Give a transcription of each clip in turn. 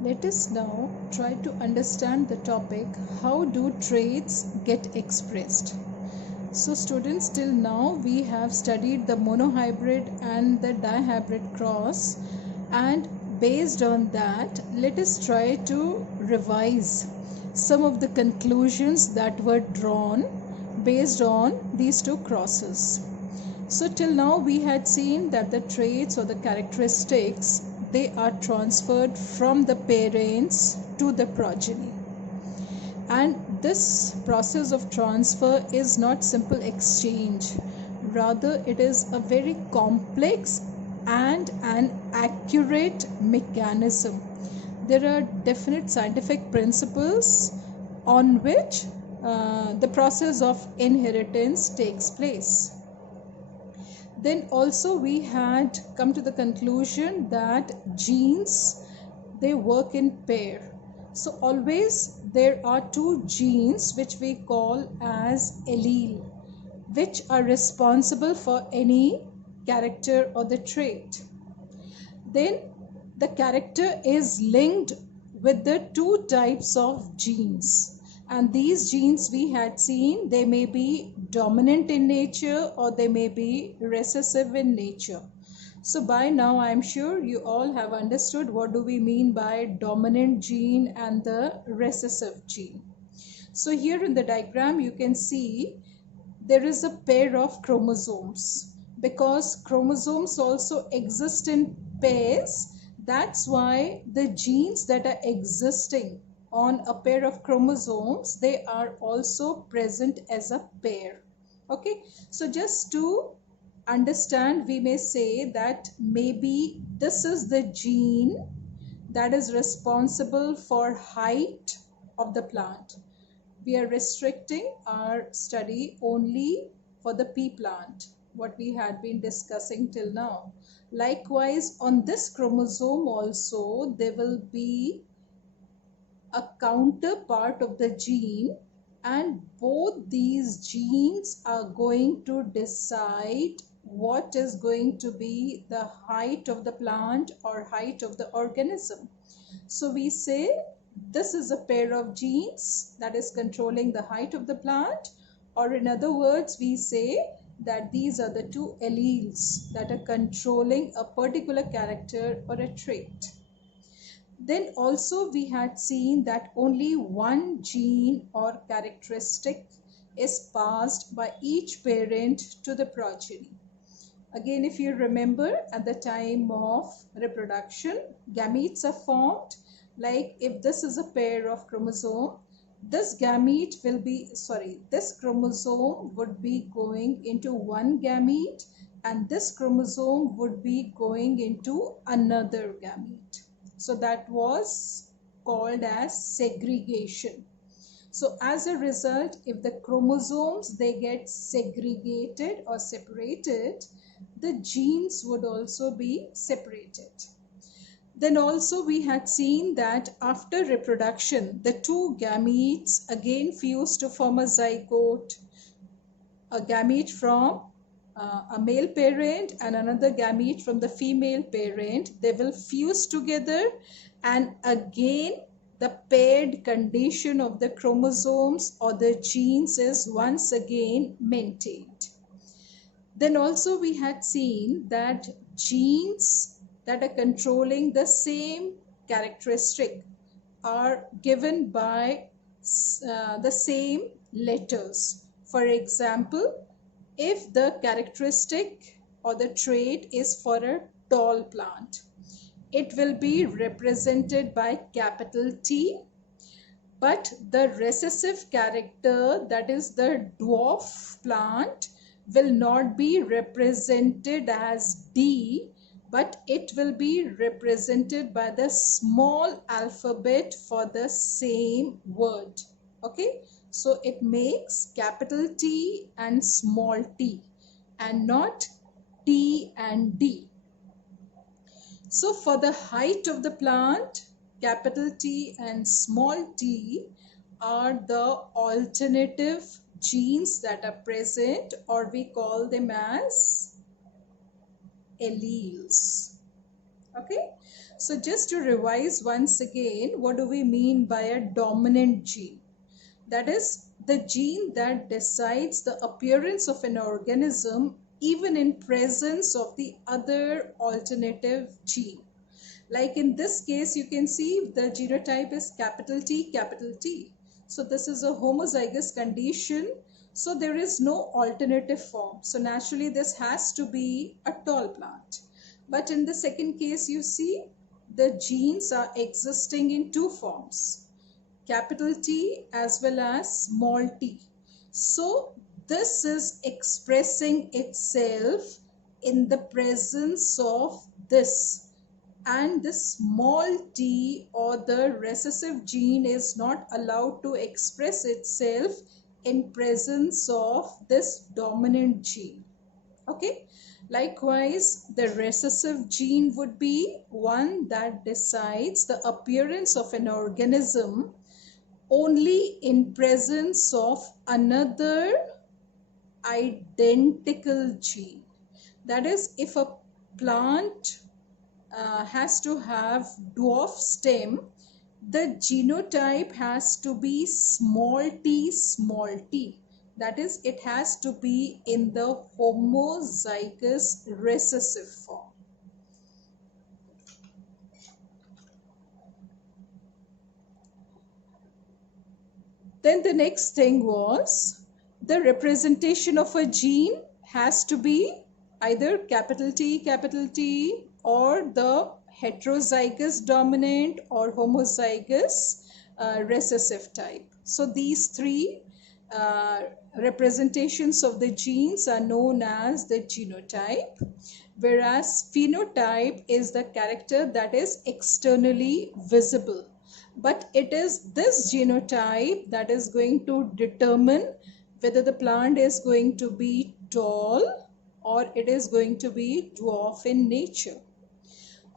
Let us now try to understand the topic, how do traits get expressed? So students, till now we have studied the monohybrid and the dihybrid cross, and based on that let us try to revise some of the conclusions that were drawn based on these two crosses. So till now we had seen that the traits or the characteristics, they are transferred from the parents to the progeny. And this process of transfer is not simple exchange. Rather, it is a very complex and an accurate mechanism. There are definite scientific principles on which the process of inheritance takes place. Then also we had come to the conclusion that genes, they work in pair. So always there are two genes which we call as allele, which are responsible for any character or the trait. Then the character is linked with the two types of genes, and these genes we had seen, they may be dominant in nature or they may be recessive in nature. So by now I am sure you all have understood what do we mean by dominant gene and the recessive gene. So here in the diagram you can see there is a pair of chromosomes. Because chromosomes also exist in pairs, that's why the genes that are existing on a pair of chromosomes, they are also present as a pair. Okay, so just to understand, we may say that maybe this is the gene that is responsible for height of the plant. We are restricting our study only for the pea plant, what we had been discussing till now. Likewise, on this chromosome also, there will be a counterpart of the gene, and both these genes are going to decide what is going to be the height of the plant or height of the organism. So we say this is a pair of genes that is controlling the height of the plant, or in other words we say that these are the two alleles that are controlling a particular character or a trait. Then also we had seen that only one gene or characteristic is passed by each parent to the progeny. Again, if you remember, at the time of reproduction, gametes are formed. Like if this is a pair of chromosome, this chromosome would be going into one gamete, and this chromosome would be going into another gamete. So that was called as segregation. So as a result, if the chromosomes, they get segregated or separated, the genes would also be separated. Then also we had seen that after reproduction, the two gametes again fuse to form a zygote, a gamete from a male parent and another gamete from the female parent. They will fuse together, and again the paired condition of the chromosomes or the genes is once again maintained. Then also we had seen that genes that are controlling the same characteristic are given by the same letters. For example, if the characteristic or the trait is for a tall plant, it will be represented by capital T, but the recessive character, that is the dwarf plant, will not be represented as D, but it will be represented by the small alphabet for the same word. Okay, so it makes capital T and small t and not T and D. So for the height of the plant, capital T and small t are the alternative genes that are present, or we call them as alleles. Okay, So just to revise once again, what do we mean by a dominant gene? That is the gene that decides the appearance of an organism even in presence of the other alternative gene. Like in this case, you can see the genotype is capital T, capital T. So this is a homozygous condition. So there is no alternative form. So naturally this has to be a tall plant. But in the second case, you see the genes are existing in two forms, capital T as well as small t. So this is expressing itself in the presence of this, and the small t or the recessive gene is not allowed to express itself in presence of this dominant gene. Okay. Likewise, the recessive gene would be one that decides the appearance of an organism only in presence of another identical gene. That is, if a plant has to have dwarf stem, the genotype has to be small t, small t. That is, it has to be in the homozygous recessive form. Then the next thing was the representation of a gene has to be either capital T, or the heterozygous dominant or homozygous recessive type. So these three representations of the genes are known as the genotype, whereas phenotype is the character that is externally visible. But it is this genotype that is going to determine whether the plant is going to be tall or it is going to be dwarf in nature.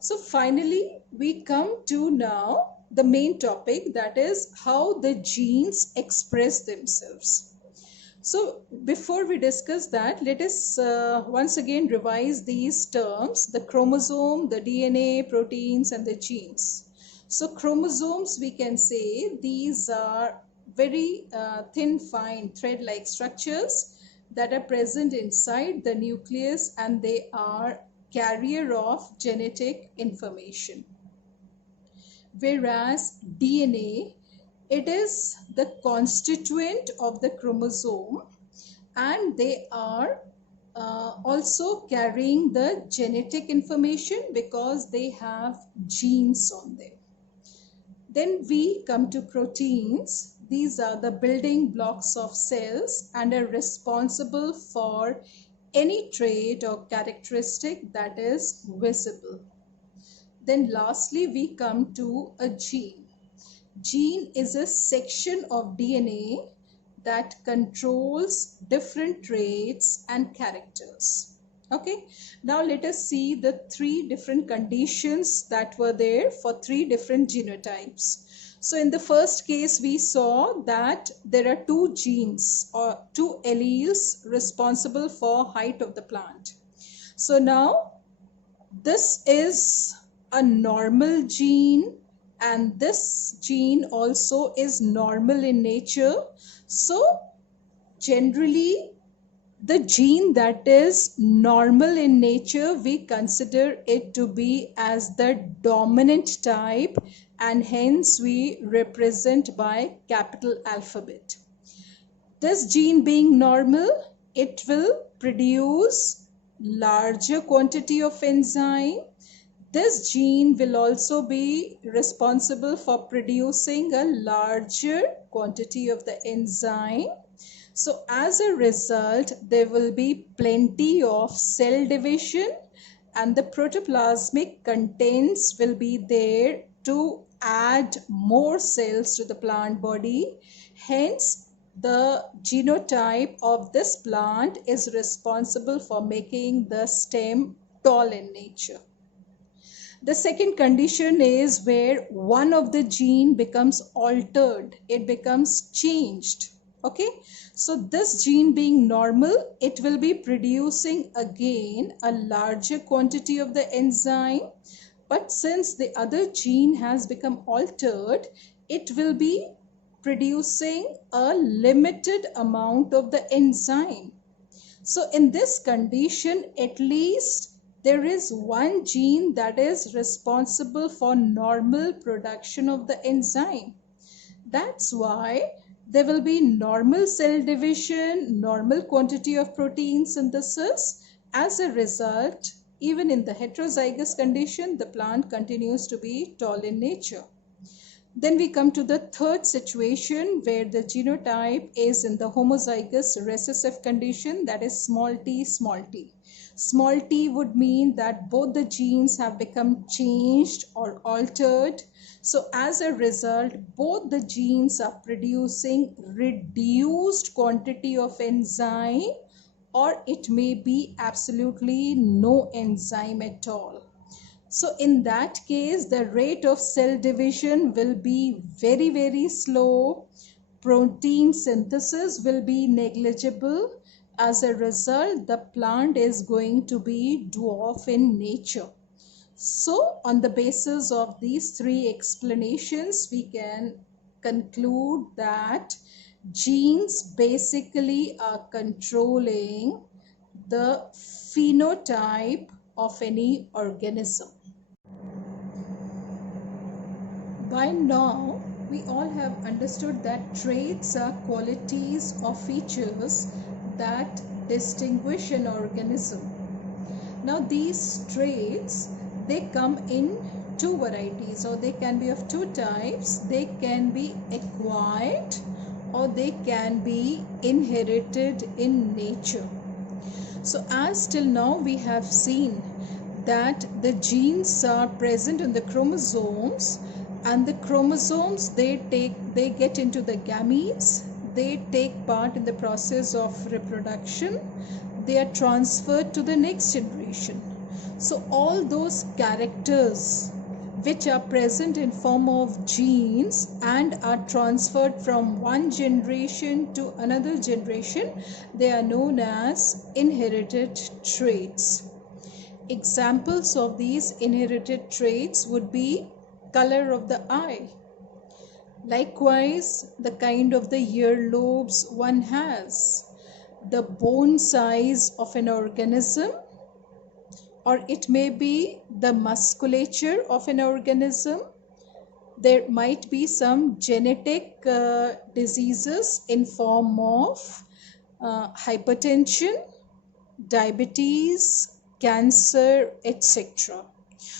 So finally, we come to now the main topic, that is how the genes express themselves. So before we discuss that, let us once again revise these terms: the chromosome, the DNA, proteins, and the genes. So chromosomes, we can say these are very thin, fine thread-like structures that are present inside the nucleus, and they are carrier of genetic information. Whereas DNA, it is the constituent of the chromosome, and they are also carrying the genetic information because they have genes on them. Then we come to proteins. These are the building blocks of cells and are responsible for any trait or characteristic that is visible. Then lastly, we come to a gene. Gene is a section of DNA that controls different traits and characters. Okay, now let us see the three different conditions that were there for three different genotypes. So in the first case, we saw that there are two genes or two alleles responsible for height of the plant. So now this is a normal gene, and this gene also is normal in nature. So generally, the gene that is normal in nature, we consider it to be as the dominant type, and hence we represent by capital alphabet. This gene being normal, it will produce larger quantity of enzyme. This gene will also be responsible for producing a larger quantity of the enzyme. So as a result, there will be plenty of cell division, and the protoplasmic contents will be there to add more cells to the plant body. Hence, the genotype of this plant is responsible for making the stem tall in nature. The second condition is where one of the gene becomes altered, it becomes changed. Okay, so this gene being normal, it will be producing again a larger quantity of the enzyme, But since the other gene has become altered, it will be producing a limited amount of the enzyme. So in this condition, at least there is one gene that is responsible for normal production of the enzyme. That's why there will be normal cell division, normal quantity of protein synthesis. As a result, even in the heterozygous condition, the plant continues to be tall in nature. Then we come to the third situation where the genotype is in the homozygous recessive condition, that is small t, small t. Small t would mean that both the genes have become changed or altered. So as a result, both the genes are producing reduced quantity of enzyme, or it may be absolutely no enzyme at all. So in that case, the rate of cell division will be very, very slow. Protein synthesis will be negligible. As a result, the plant is going to be dwarf in nature. So on the basis of these three explanations, we can conclude that genes basically are controlling the phenotype of any organism. By now, we all have understood that traits are qualities or features that distinguish an organism. Now, these traits, they come in two varieties, or they can be of two types. They can be acquired or they can be inherited in nature. So as till now we have seen that the genes are present in the chromosomes, and the chromosomes they get into the gametes, they take part in the process of reproduction, they are transferred to the next generation. So all those characters which are present in form of genes and are transferred from one generation to another generation, they are known as inherited traits. Examples of these inherited traits would be color of the eye, likewise the kind of the earlobes one has, the bone size of an organism, or it may be the musculature of an organism. There might be some genetic diseases in form of hypertension, diabetes, cancer, etc.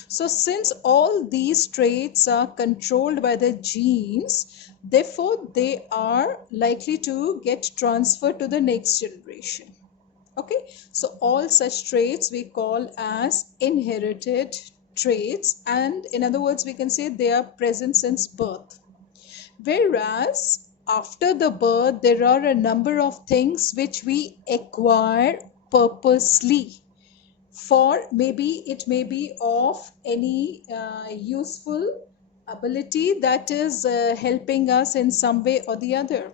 So since all these traits are controlled by the genes, therefore they are likely to get transferred to the next generation. Okay, so all such traits we call as inherited traits, and in other words we can say they are present since birth. Whereas after the birth there are a number of things which we acquire purposely, for maybe it may be of any useful ability that is helping us in some way or the other.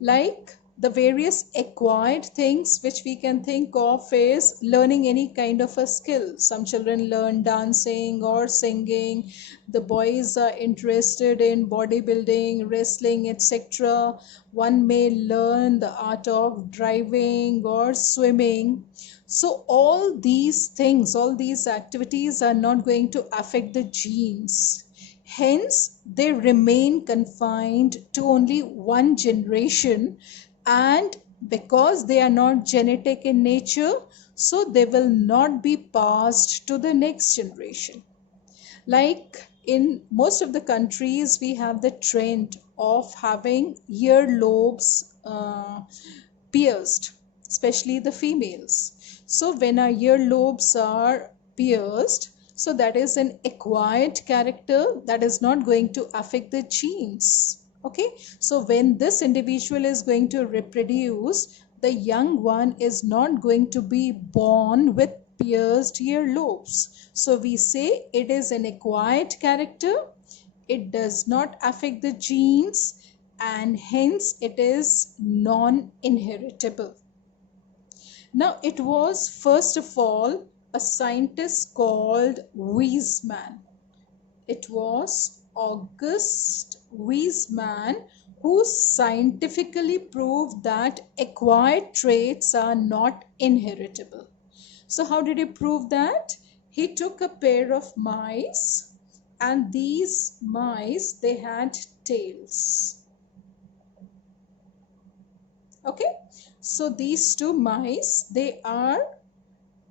Like the various acquired things which we can think of is learning any kind of a skill. Some children learn dancing or singing, the boys are interested in bodybuilding, wrestling, etc. One may learn the art of driving or swimming. So all these things, all these activities are not going to affect the genes. Hence, they remain confined to only one generation, and because they are not genetic in nature, so they will not be passed to the next generation. Like in most of the countries, we have the trend of having earlobes pierced, especially the females. So when our earlobes are pierced, so that is an acquired character that is not going to affect the genes. Okay, so when this individual is going to reproduce, the young one is not going to be born with pierced earlobes. So we say it is an acquired character, it does not affect the genes, and hence it is non-inheritable. Now, it was first of all a scientist called Weizmann. It was August Weismann who scientifically proved that acquired traits are not inheritable. So how did he prove that? He took a pair of mice, and these mice, they had tails. Okay, so these two mice, they are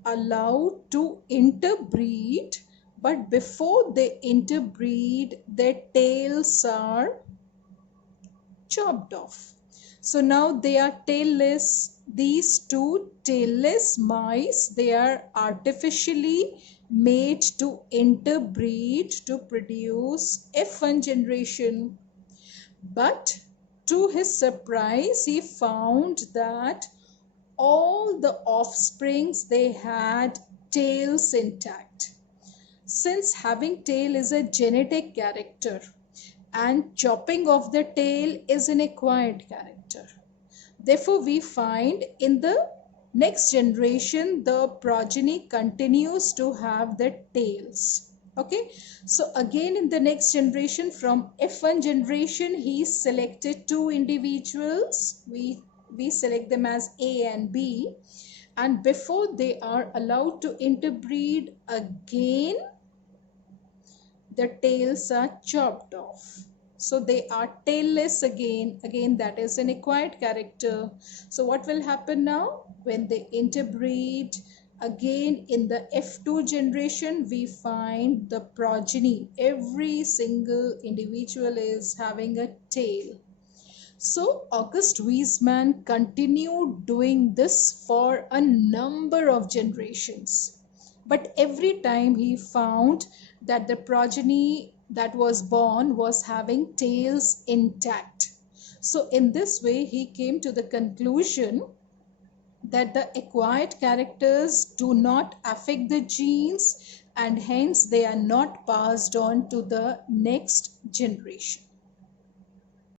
allowed to interbreed, but before they interbreed, their tails are chopped off. So now they are tailless. These two tailless mice, they are artificially made to interbreed to produce F1 generation. But to his surprise, he found that all the offsprings, they had tails intact. Since having tail is a genetic character and chopping off the tail is an acquired character, therefore we find in the next generation the progeny continues to have the tails. Okay, so again in the next generation, from F1 generation, he selected two individuals. We select them as A and B, and before they are allowed to interbreed, again the tails are chopped off, so they are tailless again that is an acquired character. So what will happen now when they interbreed? Again in the F2 generation, we find the progeny, every single individual is having a tail. So August Weismann continued doing this for a number of generations. But every time he found that the progeny that was born was having tails intact. So in this way, he came to the conclusion that the acquired characters do not affect the genes, and hence they are not passed on to the next generation.